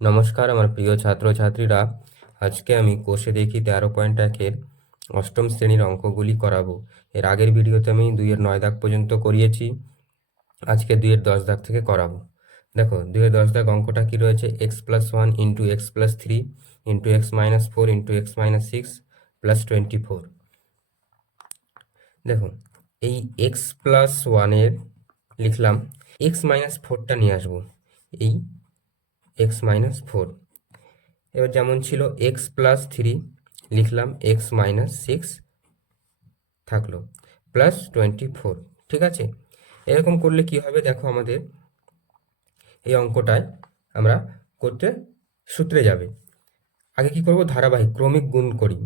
নমস্কার, আমার প্রিয় ছাত্রছাত্রীরা। আজকে আমি কোষে দেখি তেরো পয়েন্ট একের অষ্টম শ্রেণির অঙ্কগুলি করাবো। এর আগের ভিডিওতে আমি দুইয়ের নয় দাগ পর্যন্ত করিয়েছি। আজকে দুইয়ের দশ দাগ থেকে করাবো। দেখো, দুইয়ের দশ দাগ অঙ্কটা কি রয়েছে? X plus one into x plus three into x minus four into x minus six plus twenty four. দেখো, এই এক্স প্লাস ওয়ানের লিখলাম, এক্স মাইনাস ফোরটা নিয়ে আসব। এই এক্স মাইনাস ফোর। এবার যেমন ছিল এক্স প্লাস থ্রি, লিখলাম এক্স মাইনাস সিক্স থাকল, প্লাস টোয়েন্টি ফোর, ঠিক আছে? এরকম করলে কি হবে দেখো আমাদের, এই অঙ্কটায় আমরা করতে সূত্রে যাবে। আগে কি করব? ধারাবাহিক, ক্রমিক গুণ করি।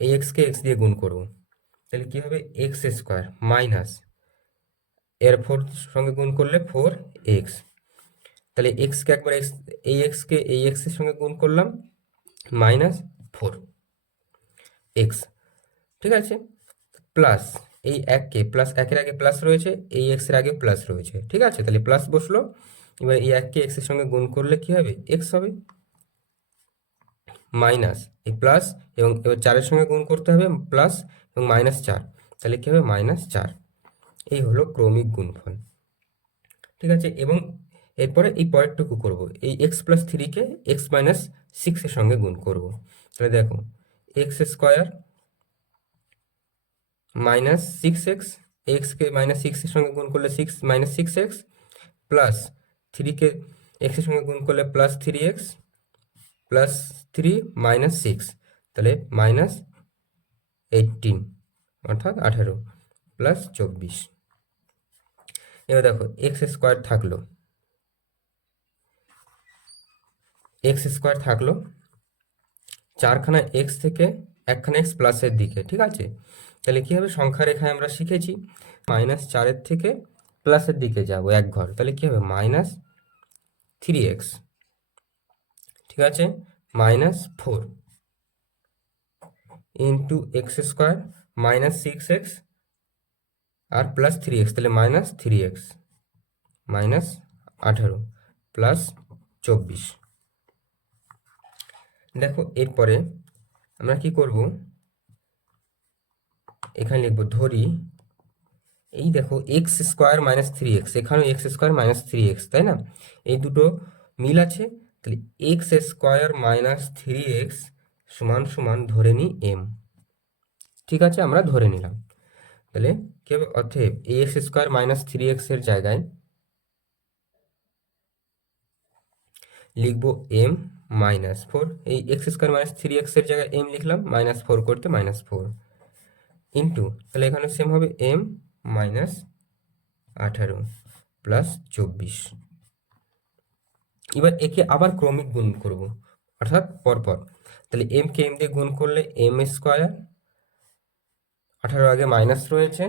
এই এক্সকে এক্স দিয়ে গুণ করব। তাহলে কি হবে? এক্স স্কোয়ার মাইনাস, এর ফোর সঙ্গে গুণ করলে ফোর এক্স। তাহলে এক্সকে একবার এক্স এই এক্সকে এই এক্সের সঙ্গে গুণ করলাম মাইনাস ফোর এক্স ঠিক আছে? প্লাস এই এককে প্লাস একের আগে প্লাস রয়েছে এই এক্সের আগে প্লাস রয়েছে, ঠিক আছে? তাহলে প্লাস বসল, এবার এই এককে এক্সের সঙ্গে গুণ করলে কি হবে? এক্স হবে। মাইনাস এই প্লাস এবং এবার চারের সঙ্গে গুণ করতে হবে প্লাস এবং মাইনাস চার, তাহলে কি হবে? মাইনাস চার। এই হলো ক্রমিক গুণফল, ঠিক আছে? এবং এরপরে এই পরেরটুকু করব। এই এক্স প্লাস থ্রিকে এক্স মাইনাস সিক্সের সঙ্গে গুণ করব। তাহলে দেখো x square minus six x এক্সকে মাইনাস সিক্সের সঙ্গে গুণ করলে six minus six x plus থ্রিকে এক্সের সঙ্গে গুণ করলে plus three x plus three minus six তাহলে মাইনাস এইটিন অর্থাৎ আঠেরো প্লাস চব্বিশ। এবার দেখো এক্স স্কোয়ার থাকল। এক্স স্কোয়ার থাকল চারখানা এক্স থেকে একখানা এক্স প্লাসের দিকে, ঠিক আছে? তাহলে কী হবে? সংখ্যা রেখায় আমরা শিখেছি মাইনাস চারের থেকে প্লাসের দিকে যাব, এক ঘর। তাহলে কী হবে? মাইনাস থ্রি এক্স ঠিক আছে? Minus four into x square minus six x আর প্লাস থ্রি এক্স তাহলে মাইনাস থ্রি এক্স মাইনাস আঠারো প্লাস চব্বিশ। দেখো, এরপরে আমরা কি করব? এখানে লিখব ধরি। এই দেখো x square minus three x এখানেও x square minus three x তাই না? এই দুটো মিল আছে, তাহলে x square minus three x সমান সমান ধরে নিই এম ঠিক আছে, আমরা ধরে নিলাম। তাহলে কি হবে? অতএব এক্স স্কোয়ার মাইনাস থ্রি এক্সের জায়গায় লিখব এম মাইনাস ফোর। এই এক্স স্কোয়ার মাইনাস থ্রি এক্সের জায়গায় এম লিখলাম, মাইনাস ফোর করতে মাইনাস ফোর। ইন্টু, তাহলে এখানে সেম হবে এম মাইনাস আঠারো প্লাস চব্বিশ। এবার একে আবার ক্রমিক গুণ করব, অর্থাৎ পরপর। তাহলে এম কে এম দিয়ে গুণ করলে এম স্কোয়ার আঠারো আগে মাইনাস রয়েছে।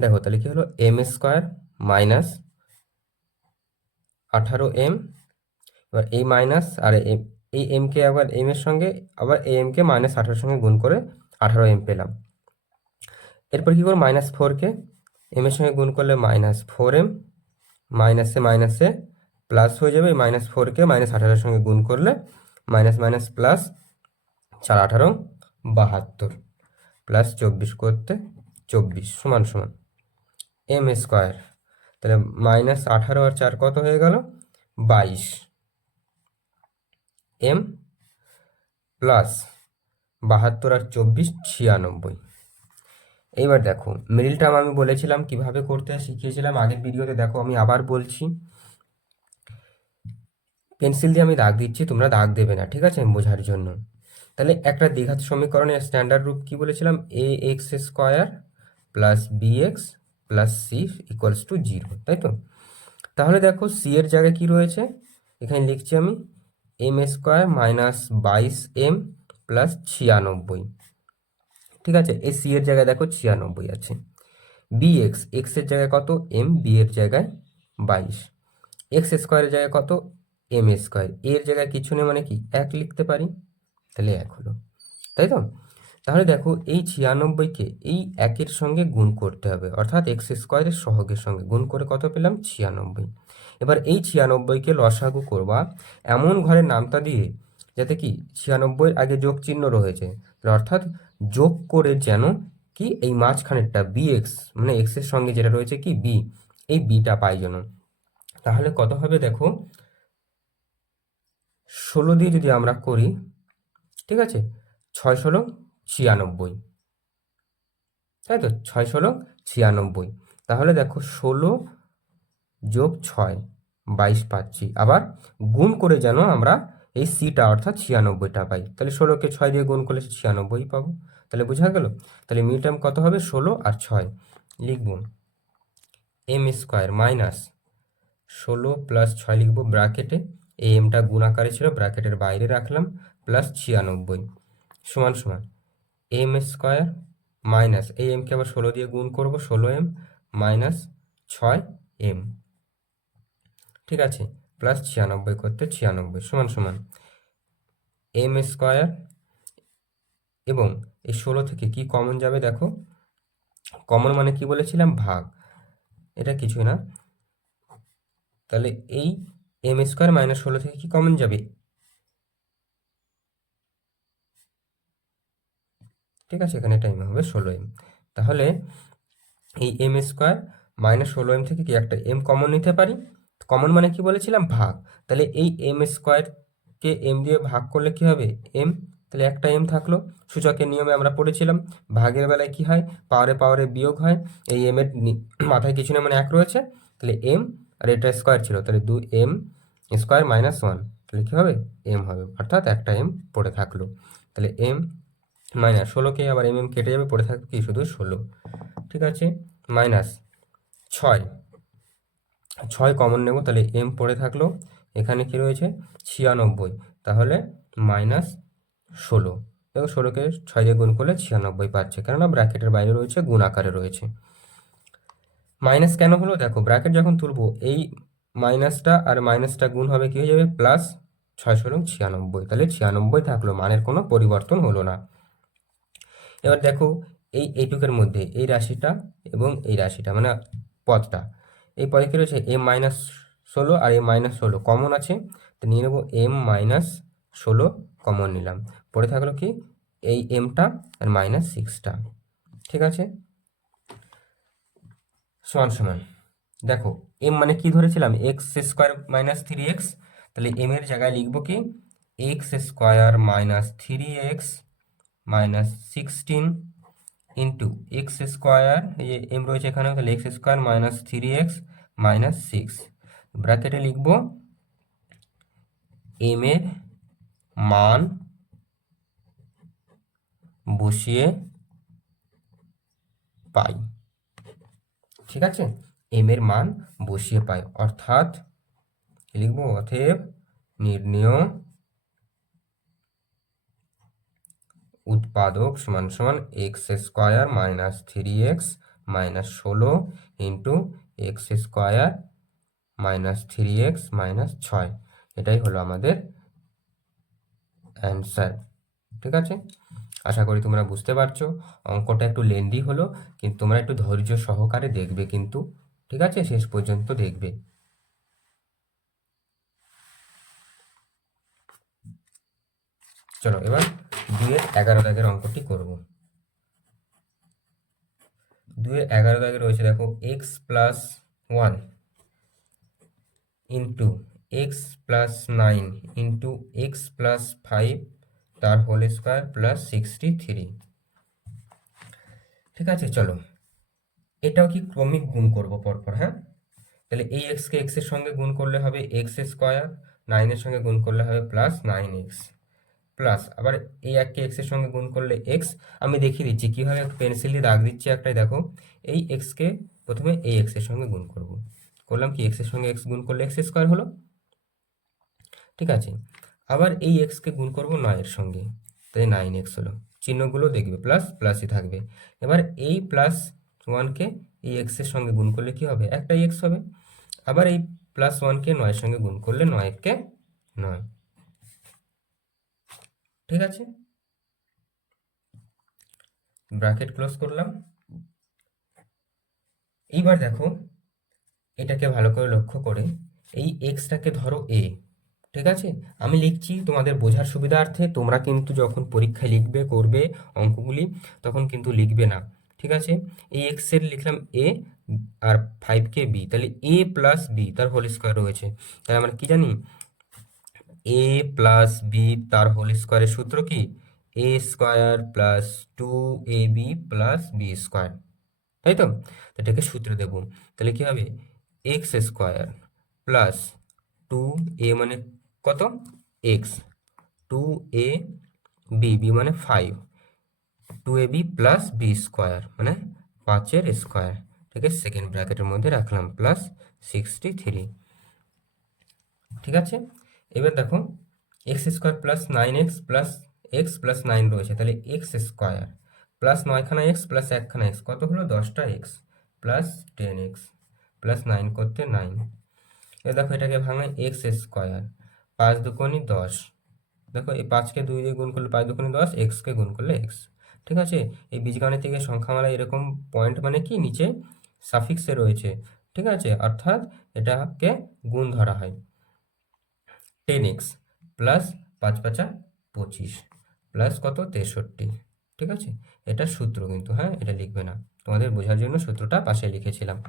দেখো, তাহলে কি হলো? এম স্কোয়ার মাইনাস আঠারো এম এবার এই মাইনাস আর এম এই এম কে আবার এম এর সঙ্গে, আবার এই এম কে মাইনাস আঠারোর সঙ্গে গুণ করে আঠারো এম পেলাম। এরপর কী করব? মাইনাস ফোরকে এম এর সঙ্গে গুণ করলে মাইনাস ফোর এম মাইনাসে মাইনাসে প্লাস হয়ে যাবে মাইনাস ফোরকে মাইনাস আঠারোর সঙ্গে গুণ করলে মাইনাস মাইনাস প্লাস চার আঠারো, বাহাত্তর প্লাস চব্বিশ করতে চব্বিশ, সমান সমান এম স্কোয়ার তাহলে মাইনাস আঠারো আর চার কত হয়ে গেল? বাইশ। এম প্লাস বাহাত্তর আর চব্বিশ ছিয়ানব্বই। এইবার দেখো মিডিল টার্ম আমি বলেছিলাম কীভাবে করতে শিখিয়েছিলাম, আগের ভিডিওতে দেখো আমি আবার বলছি। পেন্সিল দিয়ে আমি দাগ দিচ্ছি, তোমরা দাগ দেবে না, ঠিক আছে, বোঝার জন্য। তাহলে একটা দ্বিঘাত সমীকরণের স্ট্যান্ডার্ড রূপ কি বলেছিলাম? A x square plus b x plus c equals to zero তাই তো? তাহলে দেখো সি এর জায়গায় কি রয়েছে? এখানে লিখছি আমি এম স্কোয়ার মাইনাস বাইশ এম প্লাস ছিয়ানব্বই। ঠিক আছে? এ সি এর জায়গায় দেখো ছিয়ানব্বই আছে। বি এক্স এক্সের জায়গায় কত? এম বি এর জায়গায় বাইশ। এক্স স্কোয়ারের জায়গায় কত? এম স্কোয়ার এর জায়গায় কিছু নেই মানে কি? এক লিখতে পারি? তাহলে এক হলো। তাই তো? তাহলে দেখো এই ছিয়ানব্বইকে এই একের সঙ্গে গুণ করতে হবে। অর্থাৎ এক্স স্কোয়ারের সহগের সঙ্গে। গুণ করে কত পেলাম? ছিয়ানব্বই। এবার এই ছিয়ানব্বইকে লসাগু করবা এমন ঘরের নামতা দিয়ে যাতে কি ছিয়ানব্বইয়ের আগে যোগ চিহ্ন রয়েছে অর্থাৎ যোগ করে যেন কি এই মাঝখানেরটা বি এক্স মানে এক্সের সঙ্গে যেটা রয়েছে কি বি এই বিটা পাই যেন। তাহলে কত হবে দেখো? ষোলো দিয়ে যদি আমরা করি, ঠিক আছে? ছয় ষোলো ছিয়ানব্বই। তাই তো? ছয় ষোলো ছিয়ানব্বই। তাহলে দেখো ষোলো যোগ ছয়, বাইশ পাচ্ছি। আবার গুণ করে যেন আমরা এই সিটা অর্থাৎ ছিয়ানব্বইটা পাই। তাহলে ষোলোকে ছয় দিয়ে গুণ করলে ছিয়ানব্বই পাবো। তাহলে বোঝা গেল? তাহলে মিড টার্ম কত হবে? ষোলো আর ছয়। লিখব। এম স্কোয়ার মাইনাস ষোলো প্লাস ছয় লিখব ব্র্যাকেটে। এই এমটা গুণ আকারে ছিল, ব্র্যাকেটের বাইরে রাখলাম, প্লাস ছিয়ানব্বই। সমান সমান। এম স্কোয়ার মাইনাস এই এমকে আবার ষোলো দিয়ে গুণ করব, ষোলো এম মাইনাস ছয় এম ঠিক আছে? প্লাস ছিয়ানব্বই করতে ছিয়ানব্বই, সমান সমান। এম স্কোয়ার এবং এই ষোলো থেকে কি কমন যাবে দেখো? কমন মানে কি বলেছিলাম? ভাগ। এটা কিছু না। তাহলে এই এম স্কোয়ার মাইনাস ষোলো থেকে কি কমন যাবে? ঠিক আছে, এখানে টাইম হবে ষোলো এম তাহলে এই এম স্কোয়ার মাইনাস ষোলো এম থেকে কি একটা এম কমন নিতে পারি? কমন মানে কি বলেছিলাম? ভাগ। তাহলে এই এম স্কোয়ারকে এম দিয়ে ভাগ করলে কি হবে? এম তাহলে একটা এম থাকল। সূচকের নিয়মে আমরা পড়েছিলাম, ভাগের বেলায় কি হয়? পাওয়ারে পাওয়ারে বিয়োগ হয়। এই এম এর মাথায় কিছু না মানে এক রয়েছে। তাহলে এম আর এটা স্কোয়ার ছিল, তাহলে দু এম স্কোয়ার মাইনাস ওয়ান তাহলে কী হবে? এম হবে। অর্থাৎ একটা এম পড়ে থাকল। তাহলে এম মাইনাস ষোলোকে আবার এম এম কেটে যাবে, পড়ে থাকবে কি? শুধু ষোলো। ঠিক আছে? মাইনাস ছয়। ছয় কমন নেব, তাহলে এম পড়ে থাকল। এখানে কি রয়েছে? ছিয়ানব্বই। তাহলে মাইনাস ষোলো। দেখো ষোলোকে ছয় দিয়ে গুণ করলে ছিয়ানব্বই পাচ্ছে। কেননা ব্র্যাকেটের বাইরে রয়েছে, গুণ আকারে রয়েছে। মাইনাস কেন হলো? দেখো, ব্র্যাকেট যখন তুলবো, এই মাইনাসটা আর মাইনাসটা গুণ হবে কি হয়ে যাবে? প্লাস ছয় ষোলো ছিয়ানব্বই। তাহলে ছিয়ানব্বই থাকল, মানের কোনো পরিবর্তন হলো না। এবার দেখো এই এইটুকের মধ্যে এই রাশিটা এবং এই রাশিটা মানে পদটা এই পদে কী রয়েছে? এম মাইনাস ষোলো আর এম মাইনাস ষোলো কমন আছে। তো নিয়ে নেব এম মাইনাস ষোলো কমন নিলাম। পরে থাকল কি? এই এমটা আর মাইনাস সিক্সটা। ঠিক আছে? সমান সমান। দেখো, এম মানে কি ধরেছিলাম? X square minus three x. তাহলে এম এর জায়গায় লিখব কি? X square minus three x minus sixteen into x square এই যে এম রয়েছে এখানে তাহলে x square minus three x minus six ব্র্যাকেটে লিখব এম এর মান বসিয়ে পাই। ঠিক আছে? এম এর মান বসিয়ে পাই। অর্থাৎ লিখব? অথেব নির্ণয় উৎপাদক সমান সমান x square minus three x minus ষোলো into x square minus three x minus ছয়। এটাই হলো আমাদের অ্যান্সার ঠিক আছে? আশা করি তোমরা বুঝতে পারছ। অঙ্কটা একটু লেন্দি হলো, কিন্তু তোমরা একটু ধৈর্য সহকারে দেখবে কিন্তু, ঠিক আছে? শেষ পর্যন্ত দেখবে। চলো, এবার দুইয়ের এগারো দাগের অঙ্কটি করব। দুইয়ের এগারো দাগে রয়েছে, দেখো x plus one into x plus nine into x plus five তার whole square plus sixty three ঠিক আছে, চলো, এটাও কি ক্রমিক গুণ করব পরপর হ্যাঁ? তাহলে এই এক্সকে এক্সের সঙ্গে গুণ করলে হবে এক্স স্কোয়ার নাইনের সঙ্গে গুণ করলে হবে প্লাস নাইন এক্স প্লাস আবার এই এককে এক্সের সঙ্গে গুণ করলে এক্স আমি দেখিয়ে দিচ্ছি কীভাবে পেন্সিল দিয়ে দাগ দিচ্ছি একটাই দেখো, এই এক্সকে প্রথমে এই এক্সের সঙ্গে গুণ করব। করলাম কি এক্সের সঙ্গে এক্স গুণ করলে এক্স স্কোয়ার হলো? ঠিক আছে, আবার এই এক্সকে গুণ করব নয়ের সঙ্গে, তাই নাইন এক্স হলো। চিহ্নগুলো দেখবে প্লাস প্লাসই থাকবে। এবার এই প্লাস ওয়ানকে এই এক্সের সঙ্গে গুণ করলে কি হবে? একটা এক্স হবে। আবার এই প্লাস ওয়ানকে নয়ের সঙ্গে গুণ করলে নয়কে নয়। ঠিক আছে? ব্র্যাকেট ক্লোজ করলাম। এইবার দেখো, এটাকে ভালো করে লক্ষ্য করে। এই এক্সটাকে ধরো এ ঠিক আছে? আমি লিখছি তোমাদের বোঝার সুবিধার্থে, তোমরা কিন্তু যখন পরীক্ষায় লিখবে, করবে অঙ্কগুলি, তখন কিন্তু লিখবে না, ঠিক আছে? এই এক্সের লিখলাম এ আর ফাইভকে বি তাহলে এ প্লাস বি তার হোল স্কোয়ার রয়েছে। তাহলে আমরা কি জানি? এ প্লাস বি তার হোল স্কোয়ারের সূত্র কি? A square plus two a b plus b square তাই তো? এটাকে সূত্র দেব। তাহলে কি হবে? X square plus two a মানে কত? X two a b b মানে five two a b plus b square মানে পাঁচের স্কোয়ার ঠিক আছে সেকেন্ড ব্র্যাকেটের মধ্যে রাখলাম প্লাস সিক্সটি থ্রি ঠিক আছে? এবার দেখো x square plus nine x plus x plus nine রয়েছে, তাহলে এক্স স্কোয়ার প্লাস নয়খানা এক্স প্লাস একখানা এক্স কত হলো? দশটা x plus ten x plus nine করতে নাইন এবার দেখো এটাকে ভাঙায় এক্স স্কোয়ার পাঁচ দুকোনি দশ। দেখো, এই পাঁচকে দুই দিয়ে গুণ করলে পাঁচ দুকোনি দশ এক্সকে গুণ করলে এক্স ঠিক আছে? এই বীজগাণিতিকের সংখ্যামালা এরকম পয়েন্ট মানে কি? নিচে সাফিক্সে রয়েছে। ঠিক আছে? অর্থাৎ এটাকে গুণ ধরা হয়। টেন এক্স প্লাস পাঁচ পাঁচা পঁচিশ প্লাস কত? তেষট্টি। ঠিক আছে? এটা সূত্র কিন্তু হ্যাঁ? এটা লিখবে না। তোমাদের বোঝার জন্য সূত্রটা পাশে লিখেছিলাম।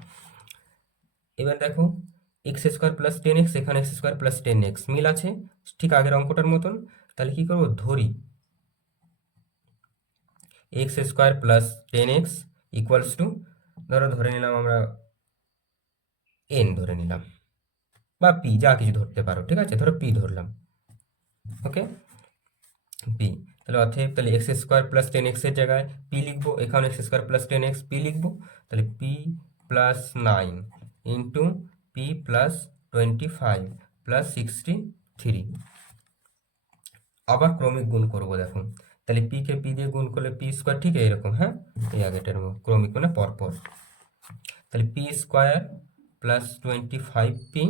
এবার দেখো, x square plus ten x, এখানে x square plus ten x মিল আছে। ঠিক আগের অঙ্কটার মতন। তাহলে কি করব? ধরি। X square plus ten x equals to, ধরো, ধরে নিলাম আমরা এন ধরে নিলাম। বা পি যা কিছু ধরতে পারো, ঠিক আছে? ধরো পি ধরলাম, ওকে? পি, তাহলে অতএব তাহলে এক্স স্কোয়ার প্লাস টেন এক্সের জায়গায় পি লিখব, এখানে x square plus ten x p লিখব, তাহলে p plus nine into p plus twenty five plus sixty three আবার ক্রমিক গুণ করব, দেখো। তাহলে পি কে পি দিয়ে গুণ করলে পি স্কোয়ার ঠিক এরকম হ্যাঁ? এই আগেটার ক্রমিক মানে পরপর। তাহলে p square plus twenty five p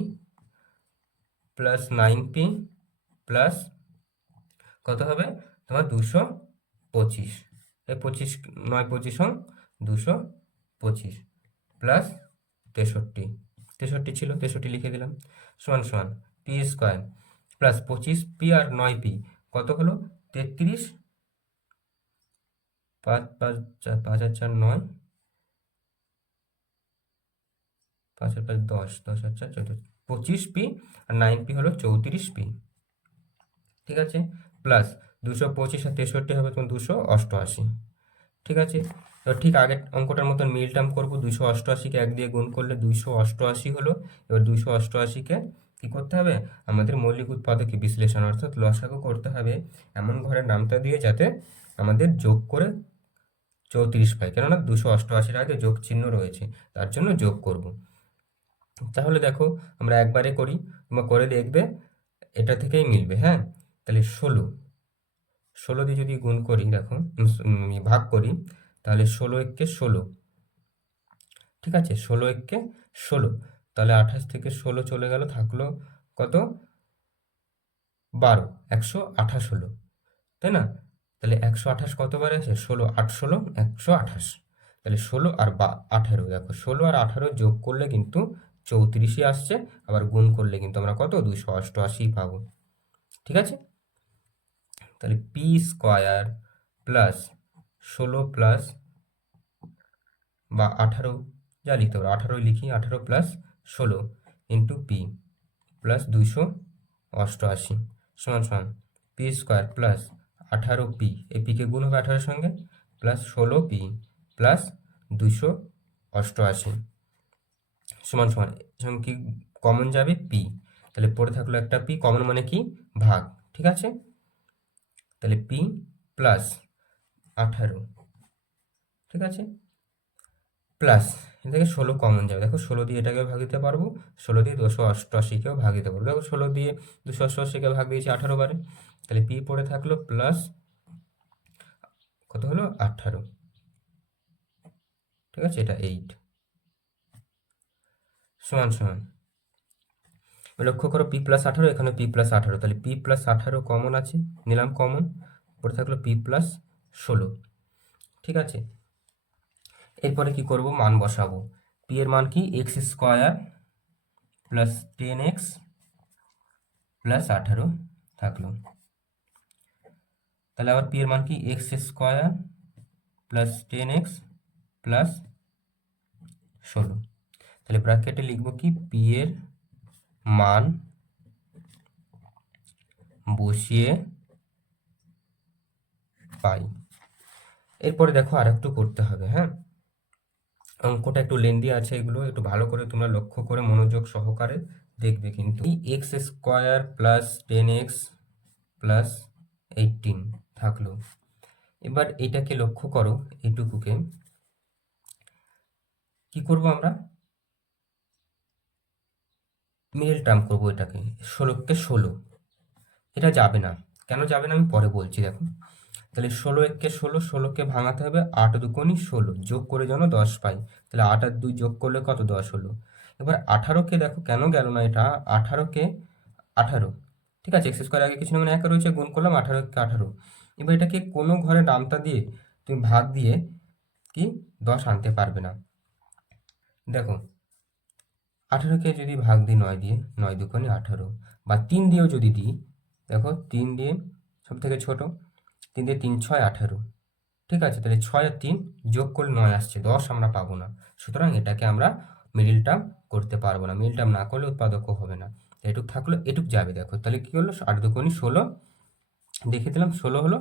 plus nine p plus কত হবে? তোমার দুশো পঁচিশ। এই পঁচিশ, নয় পঁচিশ হং দুশো পঁচিশ প্লাস তেষট্টি। তেষট্টি ছিল, তেষট্টি লিখে দিলাম। সমান সমান পি স্কোয়ার প্লাস পঁচিশ পি আর নয় পি কত হলো? তেত্রিশ। পাঁচ পাঁচ, চার, পাঁচ আর চার, নয়। পাঁচ আর পাঁচ, দশ। দশ আর চার, চৌদ্দ। পঁচিশ পি আর নাইন পি হলো চৌত্রিশ পি। ঠিক আছে? প্লাস দুশো পঁচিশ আর তেষট্টি হবে তোমার দুশো অষ্টআশি। ঠিক আছে? এবার ঠিক আগের অঙ্কটার মতন মিল টার্ম করব। দুশো অষ্টআশিকে এক দিয়ে গুণ করলে দুশো অষ্টআশি হলো। এবার দুশো অষ্টআশিকে কী করতে হবে? আমাদের মৌলিক উৎপাদকে বিশ্লেষণ অর্থাৎ লসাগু করতে হবে। এমন ঘরের নামটা দিয়ে যাতে আমাদের যোগ করে চৌত্রিশ পাই। কেননা দুশো অষ্টআশির আগে যোগ চিহ্ন রয়েছে। তার জন্য যোগ করব। তাহলে দেখো আমরা একবারে করি, তোমরা করে দেখবে, এটা থেকেই মিলবে হ্যাঁ? তাহলে ষোলো। ষোলো দিয়ে যদি গুণ করি, দেখো ভাগ করি, তাহলে ষোলো এককে ষোলো। ঠিক আছে? ষোলো এককে ষোলো। তাহলে আঠাশ থেকে ষোলো চলে গেল, থাকল কত? বারো। একশো আঠাশ হলো। তাই না? তাহলে একশো আঠাশ কতবার আছে ষোলো আট ষোলো, একশো আঠাশ। তাহলে ষোলো আর বা, আঠারো। দেখো, ষোলো আর আঠারো যোগ করলে কিন্তু চৌত্রিশই আসছে, আবার গুণ করলে কিন্তু আমরা কত? দুশো অষ্টআশি পাবো। ঠিক আছে? তাহলে পি স্কোয়ার প্লাস ষোলো প্লাস বা আঠারো, যা লিখতে পারো, আঠারোই লিখি, আঠারো প্লাস ষোলো ইন্টু পি প্লাস দুশো অষ্টআশি। সমান সমান পি স্কোয়ার প্লাস আঠারো পি এই পিকে গুণ হবে আঠারোর সঙ্গে প্লাস ষোলো পি প্লাস দুশো অষ্টআশি। সমান সমান সঙ্গে কি কমন যাবে পি তাহলে পড়ে থাকল একটা পি কমন মানে কি? ভাগ, ঠিক আছে? তাহলে পি প্লাস আঠারো, ঠিক আছে? প্লাস এ থেকে ষোলো কমন যাবে। দেখো ষোলো দিয়ে এটাকেও ভাগ দিতে পারব, ষোলো দিয়ে দুশো অষ্টআশিকেও ভাগ দিতে পারব। দেখো ষোলো দিয়ে দুশো অষ্টআশিকে ভাগ দিয়েছি আঠারো বারে, তাহলে পি পড়ে থাকল প্লাস কত হলো? আঠারো, ঠিক আছে? এটা এইট সমান সমান লক্ষ্য করো, পি প্লাস আঠারো, এখানে পি প্লাস আঠারো। তাহলে পি প্লাস আঠারো কমন আছে? নিলাম কমন। পড়ে থাকল পি প্লাস ষোলো। ঠিক আছে? এরপরে কি করব? মান বসাবো। পি এর মান কি? X square plus ten x plus আঠারো থাকল। তাহলে আবার পি এর মান কি? X square plus ten x plus ষোলো। তাহলে ব্র্যাকেটে লিখব কি? পি এর মান বসিয়ে পাই। এরপরে দেখো আর একটু করতে হবে হ্যাঁ? অঙ্কটা একটু লেন্দি আছে এগুলো, একটু ভালো করে তোমরা লক্ষ্য করে মনোযোগ সহকারে দেখবে কিন্তু। X square plus ten x plus eighteen থাকল। এবার এটাকে লক্ষ্য করো এইটুকুকে কি করব আমরা? মিডল টার্ম করব এটাকে। ষোলোকে ষোলো। এটা যাবে না। কেন যাবে না আমি পরে বলছি, দেখো। তাহলে ষোলো এককে ষোলো, ষোলোকে ভাঙাতে হবে, আট দুকোনি ষোলো। যোগ করে যেন দশ পাই। তাহলে আট আর দুই যোগ করলে কত? দশ হলো। এবার আঠারোকে দেখো, কেন গেল না এটা? আঠারোকে আঠারো। ঠিক আছে, এক্স স্কোয়ার আগে কিছু না মানে একে রয়েছে, গুণ করলাম আঠারো কে আঠারো। এবার এটাকে কোনো ঘরে নামতা দিয়ে, তুমি ভাগ দিয়ে কি? দশ আনতে পারবে না। দেখো আঠারোকে যদি ভাগ দিই নয় দিয়ে, নয় দুকোনি আঠারো বা তিন দিয়েও যদি দিই, দেখো তিন দিয়ে সব থেকে ছোটো, তিন দিয়ে তিন ছয় আঠারো, ঠিক আছে? তাহলে ছয় আর তিন যোগ করলে নয় আসছে, দশ আমরা পাবো না। সুতরাং এটাকে আমরা মিডিল টার্ম করতে পারব না। মিডিল টার্ম না করলে উৎপাদকও হবে না। এটুক থাকল, এটুক যাবে, দেখো। তাহলে কী হলো? আট দুকোনি ষোলো, দেখে দিলাম, ষোলো হলো,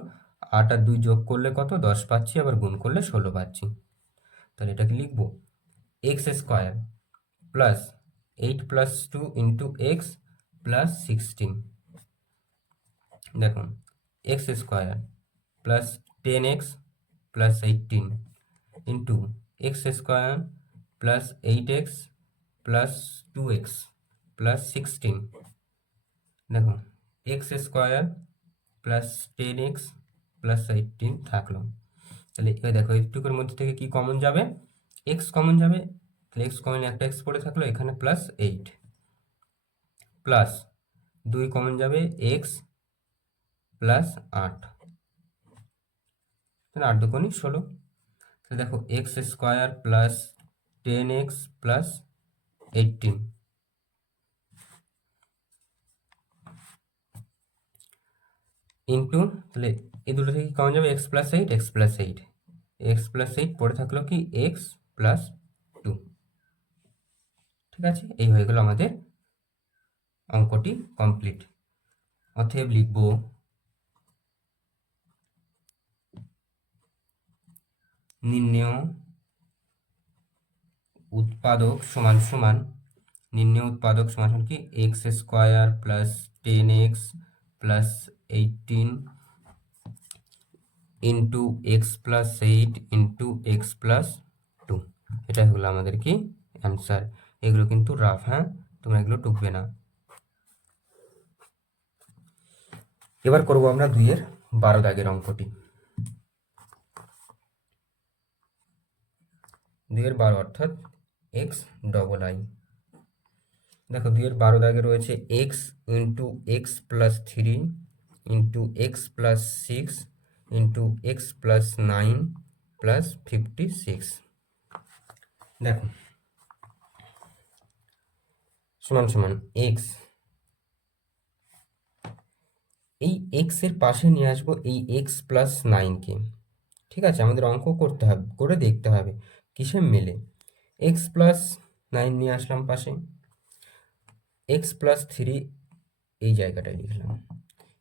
আট আর দুই যোগ করলে কত? দশ পাচ্ছি, আবার গুণ করলে ষোলো পাচ্ছি। তাহলে এটাকে লিখব x square plus eight plus two into x plus sixteen. দেখুন, x square plus ten x plus eighteen into x square plus eight x plus two x plus sixteen. দেখুন, x square plus ten x plus eighteen থাকল। তাহলে এবার দেখো, এইটুকুর মধ্যে থেকে কি common যাবে? এক্স কমন যাবে তাহলে এক্স কমন একটা এক্স পড়ে থাকল, এখানে প্লাস এইট প্লাস দুই কমন যাবে এক্স প্লাস আট। তাহলে আট দুকোনি ষোলো। তাহলে দেখো x square plus ten x plus eighteen into তাহলে এই দুটো থেকে কমন যাবে? X plus eight x plus eight x plus eight পড়ে থাকল কি? এক্স প্লাস ঠিক আছে? এই হয়ে গেল আমাদের অঙ্কটি কমপ্লিট অতএব লিখব নির্ণেয় উৎপাদক সমান সমান, নির্ণেয় উৎপাদক সমান সমান কি? X square plus ten x plus eighteen into x plus eight into x plus two এটা হলো আমাদের কি অ্যান্সার এগুলো কিন্তু রাফ হ্যাঁ? তোমরা এগুলো টুকবে না। এবার করব আমরা দুইয়ের বারো দাগের অঙ্কটি। দুইয়ের বারো অর্থাৎ এক্স ডবল আই দেখো, দুইয়ের বারো দাগে রয়েছে x into x plus three into x plus six into x plus nine plus fifty six দেখো সমান সমান এক্স এই এক্সের পাশে নিয়ে আসব এই এক্স প্লাস নাইনকে ঠিক আছে, আমাদের অঙ্ক করতে হবে করে দেখতে হবে কিসে মেলে। এক্স প্লাস নাইন নিয়ে আসলাম পাশে। এক্স প্লাস থ্রি এই জায়গাটায় লিখলাম।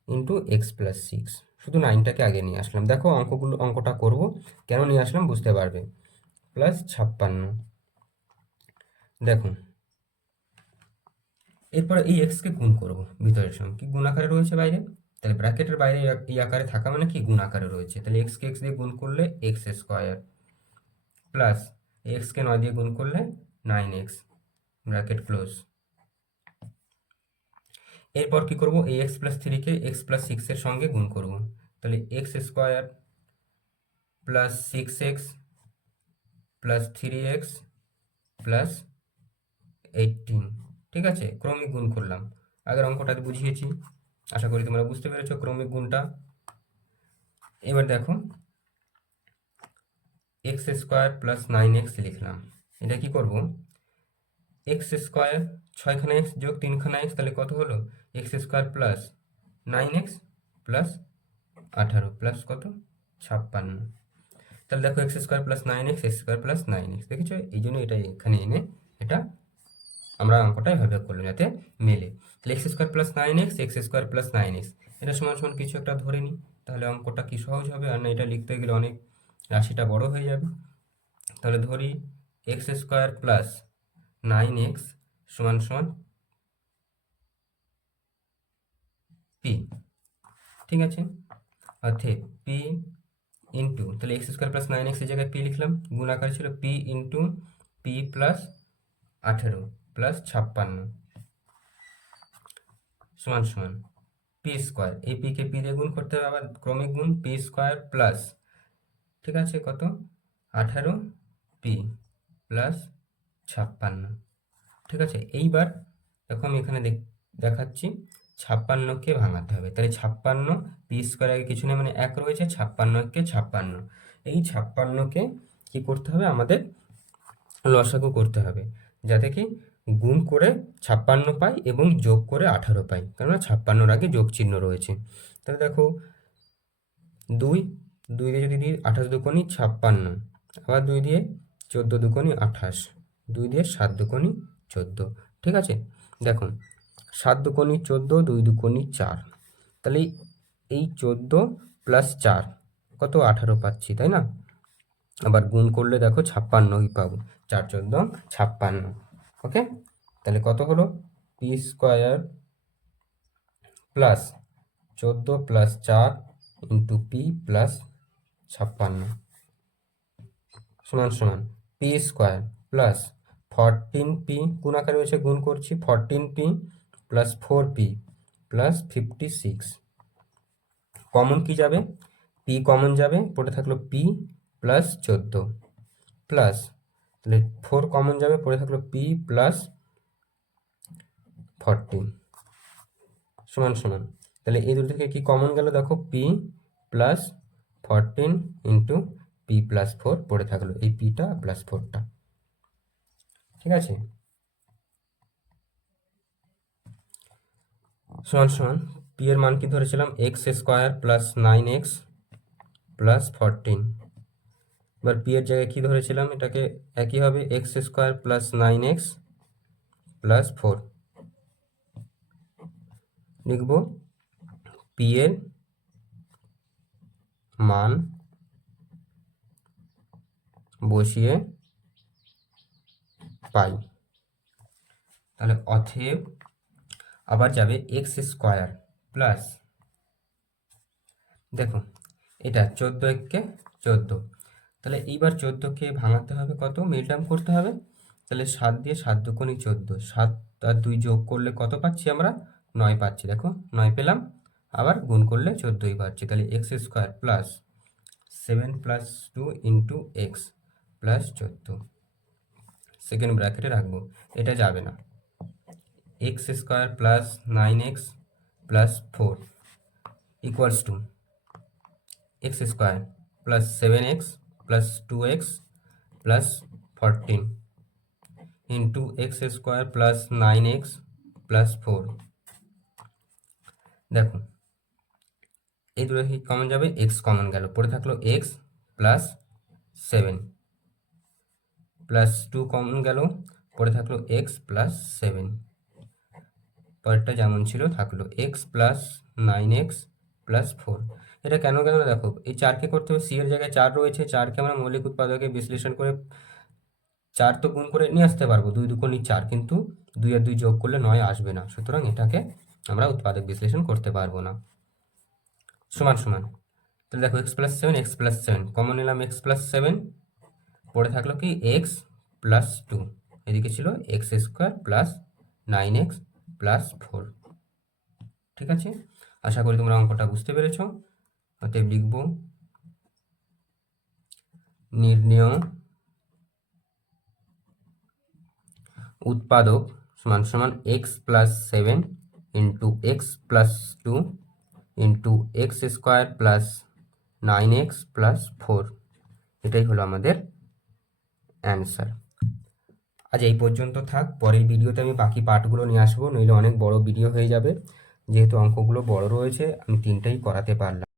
ইন্টু এক্স প্লাস সিক্স শুধু নাইনটাকে আগে নিয়ে আসলাম। দেখো অঙ্কগুলো, অঙ্কটা করব। কেন নিয়ে আসলাম বুঝতে পারবে। প্লাস ছাপ্পান্ন। দেখুন এরপরে এই এক্সকে গুণ করব ভিতরের সঙ্গে। কি গুণ আকারে রয়েছে বাইরে? তাহলে ব্র্যাকেটের বাইরে এই আকারে থাকা মানে কি গুণ আকারে রয়েছে? তাহলে এক্সকে এক্স দিয়ে গুণ করলে এক্স স্কোয়ার প্লাস এক্সকে নয় দিয়ে গুণ করলে নাইন এক্স ব্র্যাকেট ক্লোজ এরপর কি করব? এই এক্স প্লাস থ্রিকে এক্স প্লাস সিক্সের সঙ্গে গুণ করব। তাহলে x square plus six x plus three x plus eighteen ঠিক আছে? ক্রমিক গুণ করলাম। আগের অঙ্কটা বুঝিয়েছি। আশা করি তোমরা বুঝতে পেরেছ ক্রমিক গুণটা। এবার দেখো। X square plus nine x লিখলাম। এটা কি করব? এক্স স্কোয়ার ছয়খানা এক্স যোগ তিনখানা এক্স, তাহলে কত হলো? X square plus nine x plus আঠারো প্লাস কত? ছাপ্পান্ন। তাহলে দেখো x square plus nine x x square plus nine x. দেখেছ? এই জন্য এটা এখানে এনে এটা আমরা অঙ্কটা এভাবে করলাম যাতে মেলে। তাহলে x square plus nine x x square plus nine x এটা সমান সমান কিছু একটা ধরে নিই। তাহলে অঙ্কটা কি সহজ হবে? আর না, এটা লিখতে গেলে অনেক রাশিটা বড় হয়ে যাবে। তাহলে ধরি x square plus nine x সমান সমান পি ঠিক আছে? অর্থে পি ইন্টু তাহলে এক্স স্কোয়ার প্লাস নাইন এক্সের জায়গায় পি লিখলাম। গুণ আকার ছিল পি ইন্টু পি প্লাস আঠেরো। প্লাস ছাপ্পান্ন। সমান সমান পি স্কোয়ার এই পিকে পি দিয়ে গুণ করতে হবে, আবার ক্রমিক গুণ পি স্কোয়ার প্লাস ঠিক আছে, কত? আঠারো পি প্লাস ছাপ্পান্ন। ঠিক আছে, এইবার দেখো আমি এখানে দেখ- দেখাচ্ছি, ছাপ্পান্নকে ভাঙাতে হবে। তাহলে ছাপ্পান্ন পি স্কোয়ার আগে কিছু নেই মানে এক রয়েছে, ছাপ্পান্নকে ছাপ্পান্ন। এই ছাপ্পান্নকে কি করতে হবে? আমাদের লসাগু করতে হবে, যাতে কি গুণ করে ছাপ্পান্ন পাই এবং যোগ করে আঠারো পাই। কেননা ছাপ্পান্নর আগে যোগ চিহ্ন রয়েছে। তাহলে দেখো, দুই দুই দিয়ে যদি দিই, আঠাশ দুকোনি ছাপ্পান্ন। আবার দুই দিয়ে চোদ্দ দুকোনি আঠাশ। দুই দিয়ে সাত দুকোনি চোদ্দ। ঠিক আছে? দেখুন, সাত দুকোনি চোদ্দ, দুই দুকোনি চার। তাহলে এই চোদ্দ প্লাস চার, কত আঠারো পাচ্ছি, তাই না? আবার গুণ করলে দেখো, ছাপ্পান্নই পাবো। চার চোদ্দ, ছাপ্পান্ন। ওকে? তাহলে কত হলো? পি স্কোয়ার প্লাস চোদ্দ প্লাস চার ইন্টু পি প্লাস ছাপ্পান্ন। সমান সমান p square plus fourteen p গুণ আকারে রয়েছে গুণ করছি fourteen p plus four p plus fifty six common কি যাবে? পি কমন যাবে? পড়ে থাকল পি প্লাস চোদ্দ প্লাস তাহলে ফোর কমন যাবে, পড়ে থাকল পি প্লাস ফরটিন সমান সমান। তাহলে এই দুটো থেকে কি কমন গেল? দেখো P plus fourteen into P plus four পড়ে থাকল। এই পিটা প্লাস ফোরটা ঠিক আছে? সমান সমান। পি এর মান কি ধরেছিলাম? X square plus nine x plus fourteen এবার পি এর জায়গায় কি ধরেছিলাম? এটাকে একই হবে x square plus nine x plus four লিখব পি এর মান বসিয়ে পাই। তাহলে অথেব আবার যাবে এক্স স্কোয়ার প্লাস দেখো এটা চোদ্দ এককে চোদ্দ। তাহলে এইবার চোদ্দোকে ভাঙাতে হবে কত? মিলটাম করতে হবে। তাহলে সাত দিয়ে সাত দুকোনি চোদ্দ। সাত আর দুই যোগ করলে কত পাচ্ছি আমরা? নয় পাচ্ছি। দেখো, নয় পেলাম। আবার গুণ করলে চোদ্দোই পাচ্ছি। তাহলে x square plus seven plus two into x plus চোদ্দ। সেকেন্ড ব্র্যাকেটে রাখব। এটা যাবে না। X square plus nine x plus four equals two. X square plus seven x plus two x plus fourteen into x square plus nine x plus four দেখো এই দুটো কি কমন যাবে? এক্স কমন গেল। পড়ে থাকল x plus seven plus two common গেল। পড়ে থাকল এক্স প্লাস সেভেন পরেরটা যেমন ছিল, থাকল x plus nine x plus four এটা কেন কেন দেখো, এই চারকে করতে হবে, সি এর জায়গায় চার রয়েছে চারকে আমরা মৌলিক উৎপাদকে বিশ্লেষণ করে চার তো গুণ করে নিয়ে আসতে পারব, দুই দুকোনি চার, কিন্তু দুই আর দুই যোগ করলে নয় আসবে না, সুতরাং এটাকে আমরা উৎপাদক বিশ্লেষণ করতে পারব না। সমান সমান, তাহলে দেখো x plus seven x plus seven common নিলাম এক্স প্লাস সেভেন পড়ে থাকল কি এক্স প্লাস টু এদিকে ছিল x square plus nine x plus four ঠিক আছে? আশা করি তোমরা অঙ্কটা বুঝতে পেরেছ। অতএব লিখব। নির্ণয়। উৎপাদক সমান সমান x plus seven into x plus two into x square plus nine x plus four এটাই হলো আমাদের অ্যান্সার আজ এই পর্যন্ত থাক, পরের ভিডিওতে আমি বাকি পার্টগুলো নিয়ে আসব, নইলে অনেক বড় ভিডিও হয়ে যাবে। যেহেতু অঙ্কগুলো বড় রয়েছে, আমি তিনটেই করাতে পারলাম।